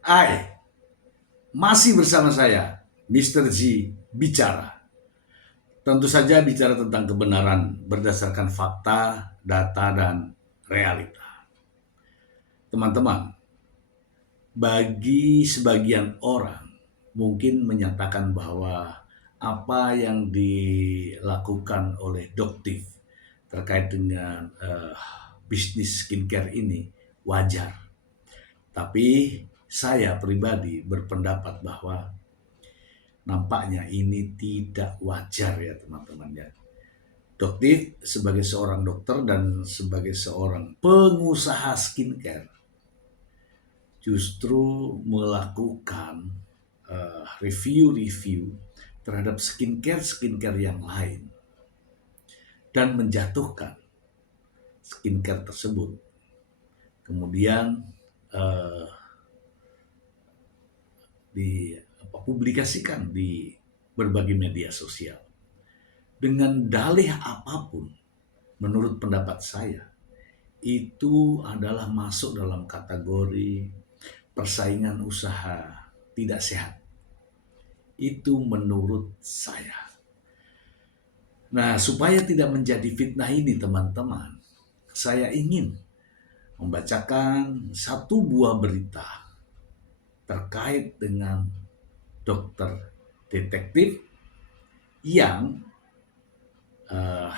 Hai, masih bersama saya, Mr. G Bicara. Tentu saja bicara tentang kebenaran berdasarkan fakta, data, dan realita. Teman-teman, bagi sebagian orang mungkin menyatakan bahwa apa yang dilakukan oleh Doktif terkait dengan bisnis skincare ini wajar. Tapi saya pribadi berpendapat bahwa nampaknya ini tidak wajar ya teman-teman ya. Doktif sebagai seorang dokter dan sebagai seorang pengusaha skincare justru melakukan review-review terhadap skincare yang lain dan menjatuhkan skincare tersebut. Kemudian uh, dipublikasikan di berbagai media sosial. Dengan dalih apapun, menurut pendapat saya, itu adalah masuk dalam kategori persaingan usaha tidak sehat. Itu menurut saya. Nah, supaya tidak menjadi fitnah ini teman-teman, saya ingin membacakan satu buah berita terkait dengan dokter detektif yang uh,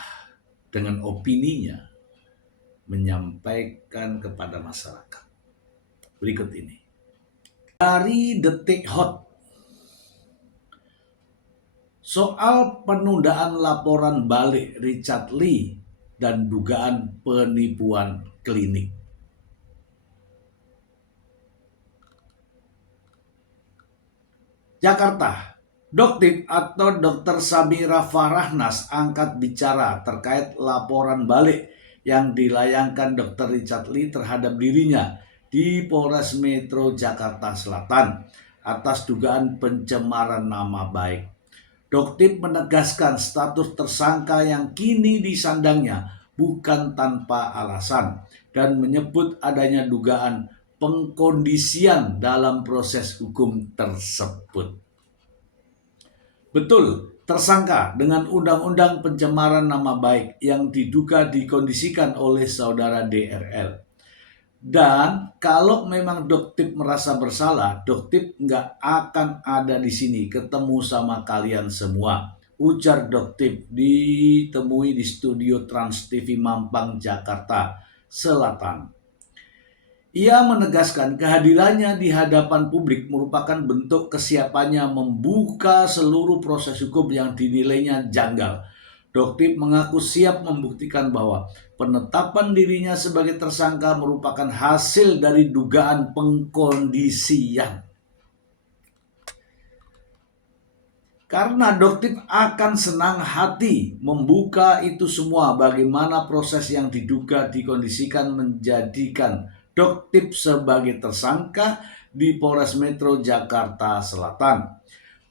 dengan opininya menyampaikan kepada masyarakat. Berikut ini. Dari Detik Hot, soal penundaan laporan balik Richard Lee dan dugaan penipuan klinik. Jakarta, Doktif atau Dr. Samira Farahnas angkat bicara terkait laporan balik yang dilayangkan Dr. Richard Lee terhadap dirinya di Polres Metro Jakarta Selatan atas dugaan pencemaran nama baik. Doktif menegaskan status tersangka yang kini disandangnya bukan tanpa alasan dan menyebut adanya dugaan pengkondisian dalam proses hukum tersebut. Betul, tersangka dengan undang-undang pencemaran nama baik yang diduga dikondisikan oleh saudara DRL. Dan kalau memang Doktif merasa bersalah, Doktif nggak akan ada di sini ketemu sama kalian semua. Ujar Doktif ditemui di studio Trans TV Mampang, Jakarta Selatan. Ia menegaskan kehadirannya di hadapan publik merupakan bentuk kesiapannya membuka seluruh proses hukum yang dinilainya janggal. Doktif mengaku siap membuktikan bahwa penetapan dirinya sebagai tersangka merupakan hasil dari dugaan pengkondisian. Karena Doktif akan senang hati membuka itu semua, bagaimana proses yang diduga dikondisikan menjadikan Doktif sebagai tersangka di Polres Metro Jakarta Selatan.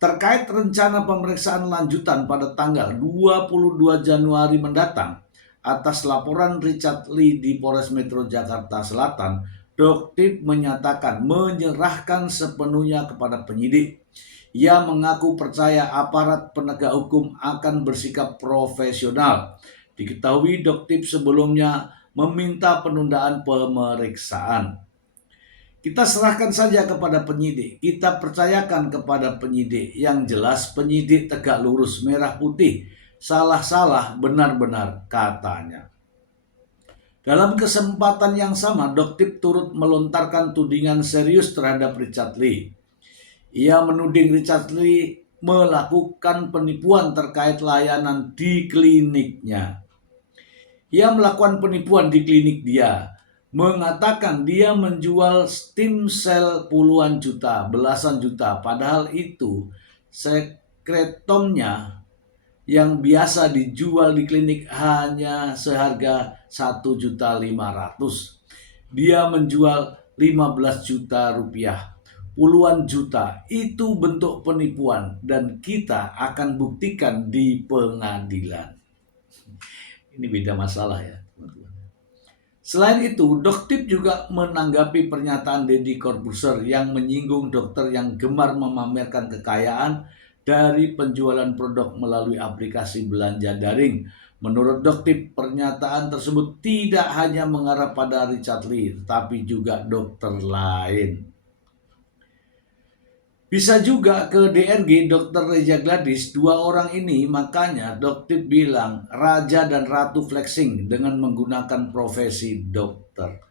Terkait rencana pemeriksaan lanjutan pada tanggal 22 Januari mendatang atas laporan Richard Lee di Polres Metro Jakarta Selatan, Doktif menyatakan menyerahkan sepenuhnya kepada penyidik. Ia mengaku percaya aparat penegak hukum akan bersikap profesional. Diketahui Doktif sebelumnya meminta penundaan pemeriksaan. Kita serahkan saja kepada penyidik. Kita percayakan kepada penyidik. Yang jelas penyidik tegak lurus, merah putih. Salah-salah benar-benar, katanya. Dalam kesempatan yang sama, Doktif turut melontarkan tudingan serius terhadap Richard Lee. Ia menuding Richard Lee melakukan penipuan terkait layanan di kliniknya. Ia melakukan penipuan di klinik dia, mengatakan dia menjual stem cell puluhan juta, belasan juta, padahal itu sekretomnya yang biasa dijual di klinik hanya seharga 1.500.000. Dia menjual 15 juta rupiah. Puluhan juta, itu bentuk penipuan dan kita akan buktikan di pengadilan. Ini beda masalah ya teman-teman. Selain itu, Doktip juga menanggapi pernyataan Deddy Corbuzier yang menyinggung dokter yang gemar memamerkan kekayaan dari penjualan produk melalui aplikasi belanja daring. Menurut Doktip, pernyataan tersebut tidak hanya mengarah pada Richard Lee, tetapi juga dokter lain. Bisa juga ke DRG Dr. Reza Gladys, dua orang ini makanya Doktip bilang raja dan ratu flexing dengan menggunakan profesi dokter.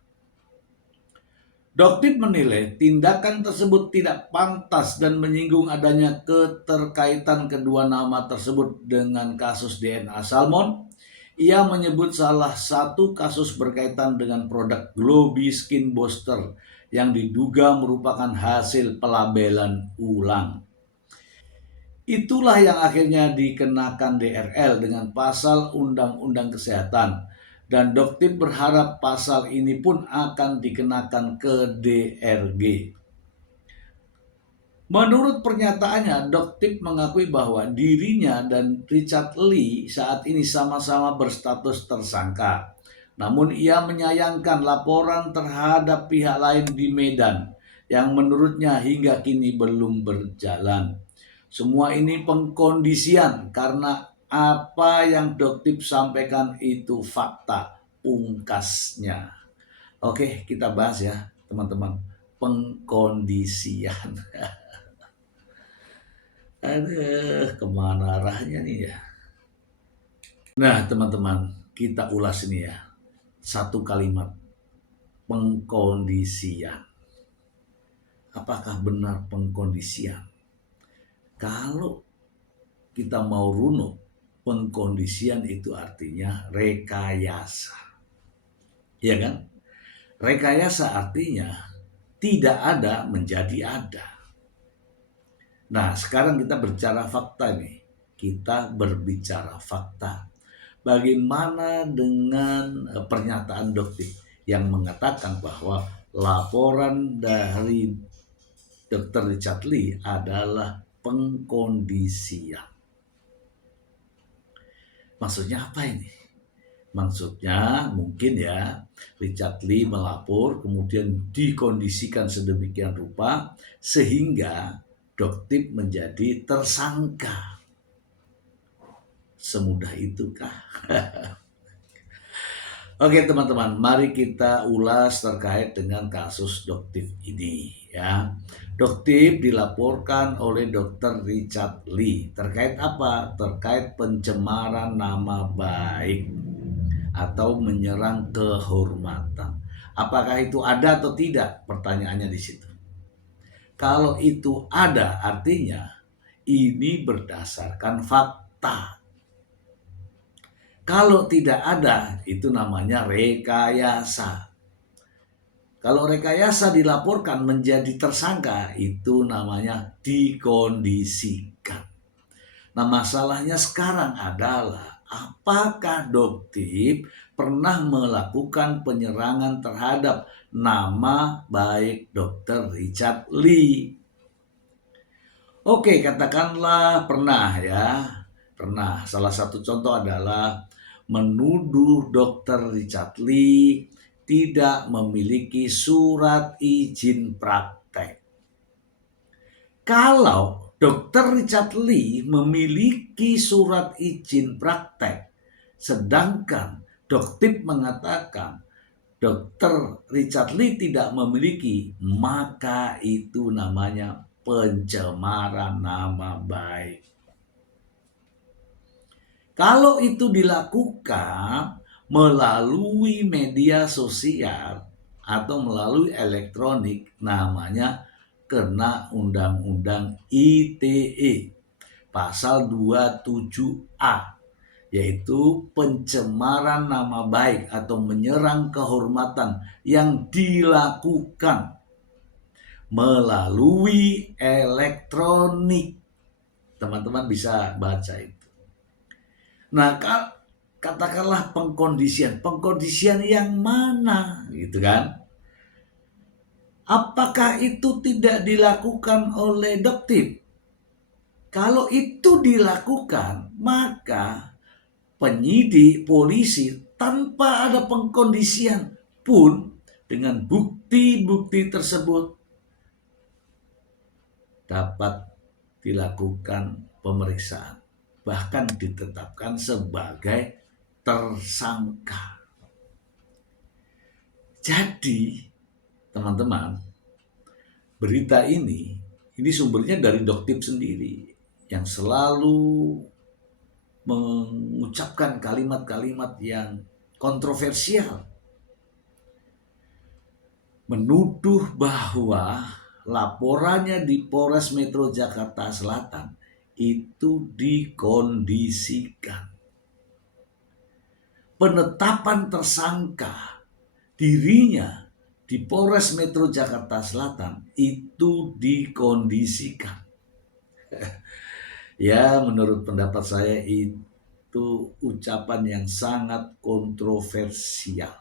Doktip menilai tindakan tersebut tidak pantas dan menyinggung adanya keterkaitan kedua nama tersebut dengan kasus DNA Salmon. Ia menyebut salah satu kasus berkaitan dengan produk Globi Skin Booster yang diduga merupakan hasil pelabelan ulang. Itulah yang akhirnya dikenakan DRL dengan pasal Undang-Undang Kesehatan. Dan Doktip berharap pasal ini pun akan dikenakan ke DRG. Menurut pernyataannya, Doktip mengakui bahwa dirinya dan Richard Lee saat ini sama-sama berstatus tersangka. Namun ia menyayangkan laporan terhadap pihak lain di Medan yang menurutnya hingga kini belum berjalan. Semua ini pengkondisian karena apa yang Doktip sampaikan itu fakta pungkasnya. Oke, kita bahas ya teman-teman. Pengkondisian. Aduh, kemana arahnya nih ya? Nah, teman-teman, kita ulas ini ya. Satu kalimat, pengkondisian. Apakah benar pengkondisian? Kalau kita mau runut, pengkondisian itu artinya rekayasa. Ya kan? Rekayasa artinya tidak ada menjadi ada. Nah, sekarang kita berbicara fakta nih. Kita berbicara fakta. Bagaimana dengan pernyataan Doktip yang mengatakan bahwa laporan dari Dr. Richard Lee adalah pengkondisian. Maksudnya apa ini? Maksudnya mungkin ya Richard Lee melapor kemudian dikondisikan sedemikian rupa sehingga Doktip menjadi tersangka. Semudah itukah? Oke teman-teman, mari kita ulas terkait dengan kasus Doktip ini ya. Doktip dilaporkan oleh Dr. Richard Lee terkait apa? Terkait pencemaran nama baik atau menyerang kehormatan. Apakah itu ada atau tidak? Pertanyaannya di situ. Kalau itu ada, artinya ini berdasarkan fakta. Kalau tidak ada, itu namanya rekayasa. Kalau rekayasa dilaporkan menjadi tersangka, itu namanya dikondisikan. Nah, masalahnya sekarang adalah apakah Doktip pernah melakukan penyerangan terhadap nama baik Dr. Richard Lee? Oke, katakanlah pernah ya. Pernah. Salah satu contoh adalah menuduh Dr. Richard Lee tidak memiliki surat izin praktek. Kalau Dr. Richard Lee memiliki surat izin praktek, sedangkan Doktip mengatakan Dr. Richard Lee tidak memiliki, maka itu namanya pencemaran nama baik. Kalau itu dilakukan melalui media sosial atau melalui elektronik, namanya kena Undang-Undang ITE pasal 27A, yaitu pencemaran nama baik atau menyerang kehormatan yang dilakukan melalui elektronik. Teman-teman bisa baca itu. Nah, katakanlah pengkondisian yang mana gitu kan? Apakah itu tidak dilakukan oleh Doktip? Kalau itu dilakukan, maka penyidik polisi tanpa ada pengkondisian pun dengan bukti-bukti tersebut dapat dilakukan pemeriksaan, bahkan ditetapkan sebagai tersangka. Jadi, teman-teman, berita ini sumbernya dari Doktip sendiri yang selalu mengucapkan kalimat-kalimat yang kontroversial, menuduh bahwa laporannya di Polres Metro Jakarta Selatan itu dikondisikan. Penetapan tersangka dirinya di Polres Metro Jakarta Selatan itu dikondisikan. Ya, menurut pendapat saya itu ucapan yang sangat kontroversial.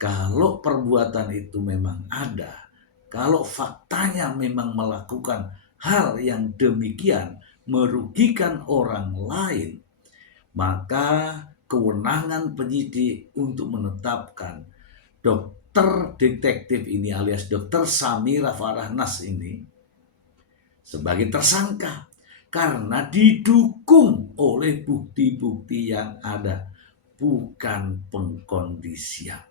Kalau perbuatan itu memang ada, kalau faktanya memang melakukan hal yang demikian merugikan orang lain, maka kewenangan penyidik untuk menetapkan dokter detektif ini alias dokter Samira Farahnas ini sebagai tersangka karena didukung oleh bukti-bukti yang ada, bukan pengkondisian.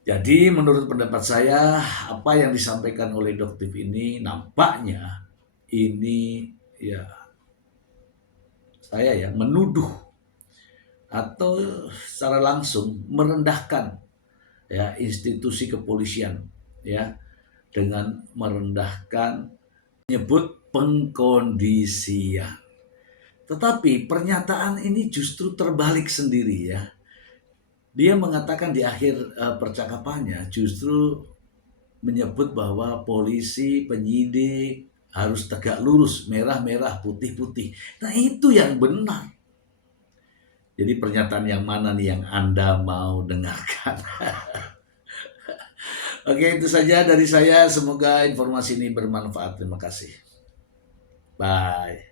Jadi menurut pendapat saya, apa yang disampaikan oleh Doktip ini nampaknya ini ya saya menuduh atau secara langsung merendahkan ya institusi kepolisian ya dengan merendahkan, menyebut pengkondisian. Tetapi pernyataan ini justru terbalik sendiri ya. Dia mengatakan di akhir percakapannya justru menyebut bahwa polisi, penyidik harus tegak lurus, merah-merah, putih-putih. Nah itu yang benar. Jadi pernyataan yang mana nih yang Anda mau dengarkan? Oke, itu saja dari saya. Semoga informasi ini bermanfaat. Terima kasih. Bye.